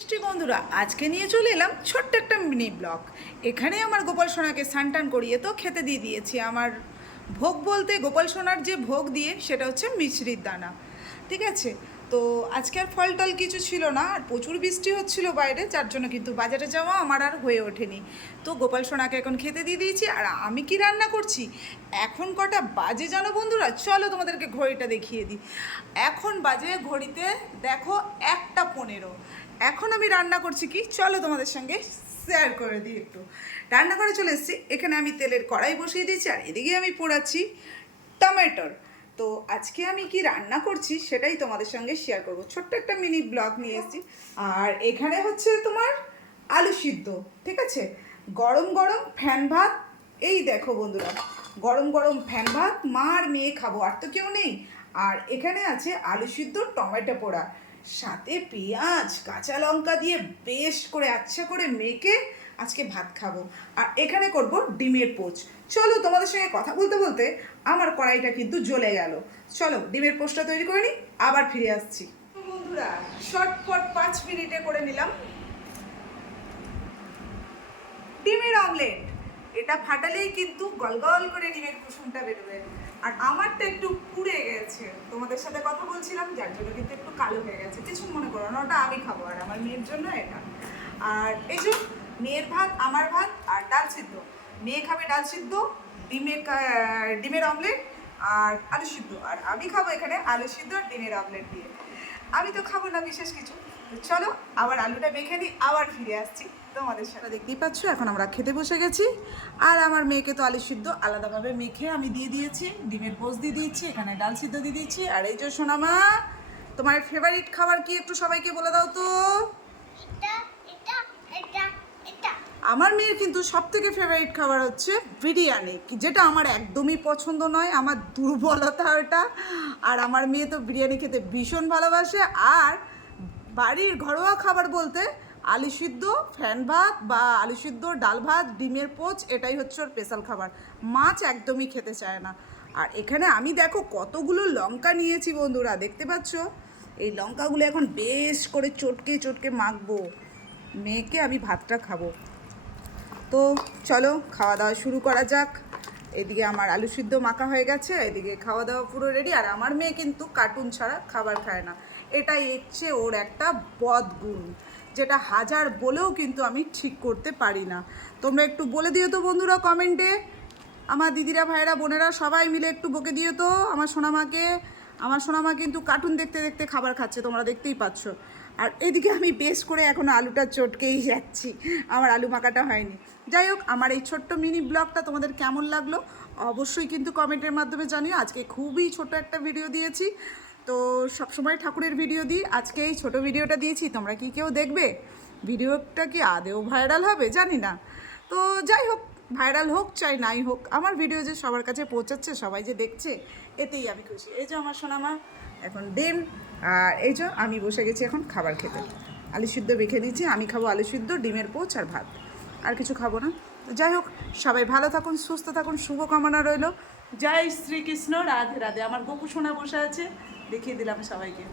মিষ্টি বন্ধুরা, আজকে নিয়ে চলে এলাম ছোট্ট একটা মিনি ব্লক এখানে আমার গোপাল সোনাকে স্নান করিয়ে তো খেতে দিয়ে দিয়েছি। আমার ভোগ বলতে গোপাল সোনার যে ভোগ দিয়ে, সেটা হচ্ছে মিছরির দানা। ঠিক আছে? তো আজকে আর ফল টল কিছু ছিল না, আর প্রচুর বৃষ্টি হচ্ছিল বাইরে, যার জন্য কিন্তু বাজারে যাওয়া আমার আর হয়ে ওঠেনি। তো গোপাল সোনাকে এখন খেতে দিয়ে দিয়েছি, আর আমি কি রান্না করছি? এখন কটা বাজে জানো বন্ধুরা? চলো তোমাদেরকে ঘড়িটা দেখিয়ে দিই। এখন বাজে ঘড়িতে দেখো একটা পনেরো। এখন আমি রান্না করছি কি? চলো তোমাদের সঙ্গে শেয়ার করে দিই একটু। রান্না করে চলে এসেছি। এখানে আমি তেলের কড়াই বসিয়ে দিয়েছি, আর এদিকে আমি পোড়াচ্ছি টমেটোর। তো আজকে আমি কি রান্না করছি সেটাই তোমাদের সঙ্গে শেয়ার করব। ছোট্ট একটা মিনি ব্লগ নিয়ে এসেছি। আর এখানে হচ্ছে তোমার আলু সিদ্ধ, ঠিক আছে? গরম গরম ফ্যান ভাত, এই দেখো বন্ধুরা, গরম গরম ফ্যান ভাত, মা আর মেয়ে খাব, আর তো কেউ নেই। আর এখানে আছে আলু সিদ্ধ টমেটো পোড়া। সাথে পেঁয়াজ, কাঁচা লঙ্কা দিয়ে বেশ করে আচ্ছা করে মেখে আজকে ভাত খাব। আর এখানে করব ডিমের পোচ। চলো তোমাদের সঙ্গে কথা বলতে বলতে আমার কড়াইটা কিন্তু জ্বলে গেল। চলো ডিমের পোচটা তৈরি করে নিই, আবার ফিরে আসছি। বন্ধুরা শর্টফট পাঁচ মিনিটে করে নিলাম। ডিমের অমলেট এটা ফাটালেই কিন্তু গলগল করে ডিমের কুসুমটা বেরোবে। আর আমারটা একটু পুড়ে গেছে। তোমাদের সাথে কথা বলছিলাম, যার জন্য কিন্তু একটু কালো হয়ে গেছে। কিছু মনে করো না, ওটা আমি খাব, আর আমার মেয়ের জন্য এটা। আর এই যে মেয়ের ভাত আমার ভাত আর ডাল সিদ্ধ। মেয়ে খাবে ডাল সিদ্ধ ডিমের কা- ডিমের অমলেট আর আলু সিদ্ধ। আর আমি খাব এখানে আলু সিদ্ধ আর ডিমের অমলেট দিয়ে। আমি তো খাব না বিশেষ কিছু। চলো আবার আলুটা মেখে নিই আবার ফিরে আসছি তোমাদের সাথে। দেখতেই পাচ্ছ এখন আমরা খেতে বসে গেছি। আর আমার মেয়েকে তো আলু সিদ্ধ আলাদাভাবে মেখে আমি দিয়ে দিয়েছি ডিমের পোস্ট দিয়ে দিয়েছি এখানে ডাল সিদ্ধ দিয়ে দিয়েছি। আর এই যে সোনামা তোমার ফেভারিট খাবার কি একটু সবাইকে বলে দাও তো? আমার মেয়ের কিন্তু সব থেকে ফেভারিট খাবার হচ্ছে বিরিয়ানি, যেটা আমার একদমই পছন্দ নয়, আমার দুর্বলতা ওটা। আর আমার মেয়ে তো বিরিয়ানি খেতে ভীষণ ভালোবাসে। আর বাড়ির ঘরোয়া খাবার বলতে আলু সিদ্ধ, ফ্যান ভাত বা আলু সিদ্ধ, ডাল ভাত, ডিমের পোচ, এটাই হচ্ছে ওর স্পেশাল খাবার। মাছ একদমই খেতে চায় না। আর এখানে আমি দেখো কতগুলো লঙ্কা নিয়েছি বন্ধুরা, দেখতে পাচ্ছ? এই লঙ্কাগুলো এখন বেশ করে চটকে চটকে মাখবো। মেয়েকে আমি ভাতটা খাব। তো চলো খাওয়া দাওয়া শুরু করা যাক। এদিকে আমার আলু সিদ্ধ মাখা হয়ে গেছে, এদিকে খাওয়া দাওয়া পুরো রেডি আর আমার মেয়ে কিন্তু কার্টুন ছাড়া খাবার খায় না। এটাই হচ্ছে ওর একটা বদ গুণ যেটা হাজার বলেও কিন্তু আমি ঠিক করতে পারি না। তোমরা একটু বলে দিও তো বন্ধুরা কমেন্টে আমার দিদিরা ভাইরা বোনেরা, সবাই মিলে একটু বকে দিও তো আমার সোনামাকে। আমার সোনামা কিন্তু কার্টুন দেখতে দেখতে খাবার খাচ্ছে, তোমরা দেখতেই পাচ্ছ। আর এদিকে আমি বেশ করে এখন আলুটা চটকেই যাচ্ছি। আমার আলু মাখাটা হয়নি। যাই হোক, আমার এই ছোট্ট মিনি ব্লগটা তোমাদের কেমন লাগল অবশ্যই কিন্তু কমেন্টের মাধ্যমে জানিও। আজকে খুবই ছোট একটা ভিডিও দিয়েছি। তো সবসময় ঠাকুরের ভিডিও দিই। আজকে এই ছোট ভিডিওটা দিয়েছি। তোমরা কি কেউ দেখবে? ভিডিওটা কি আদেও ভাইরাল হবে? জানি না। তো যাই হোক ভাইরাল হোক চাই নাই হোক, আমার ভিডিও যে সবার কাছে পৌঁছাচ্ছে, সবাই যে দেখছে, এতেই আমি খুশি। এই যে আমার সোনামা, এখন ডিম আর এই যে আমি বসে গেছি এখন খাবার খেতে। আলু সিদ্ধ বেখে দিয়েছি আমি খাব আলু সিদ্ধ, ডিমের পোচ আর ভাত। আর কিছু খাব না। যাই হোক, সবাই ভালো থাকুন, সুস্থ থাকুন, শুভকামনা রইল। জয় শ্রীকৃষ্ণ, রাধে রাধে। আমার গোপু সোনা বসে আছে, দেখিয়ে দিলাম সবাইকে।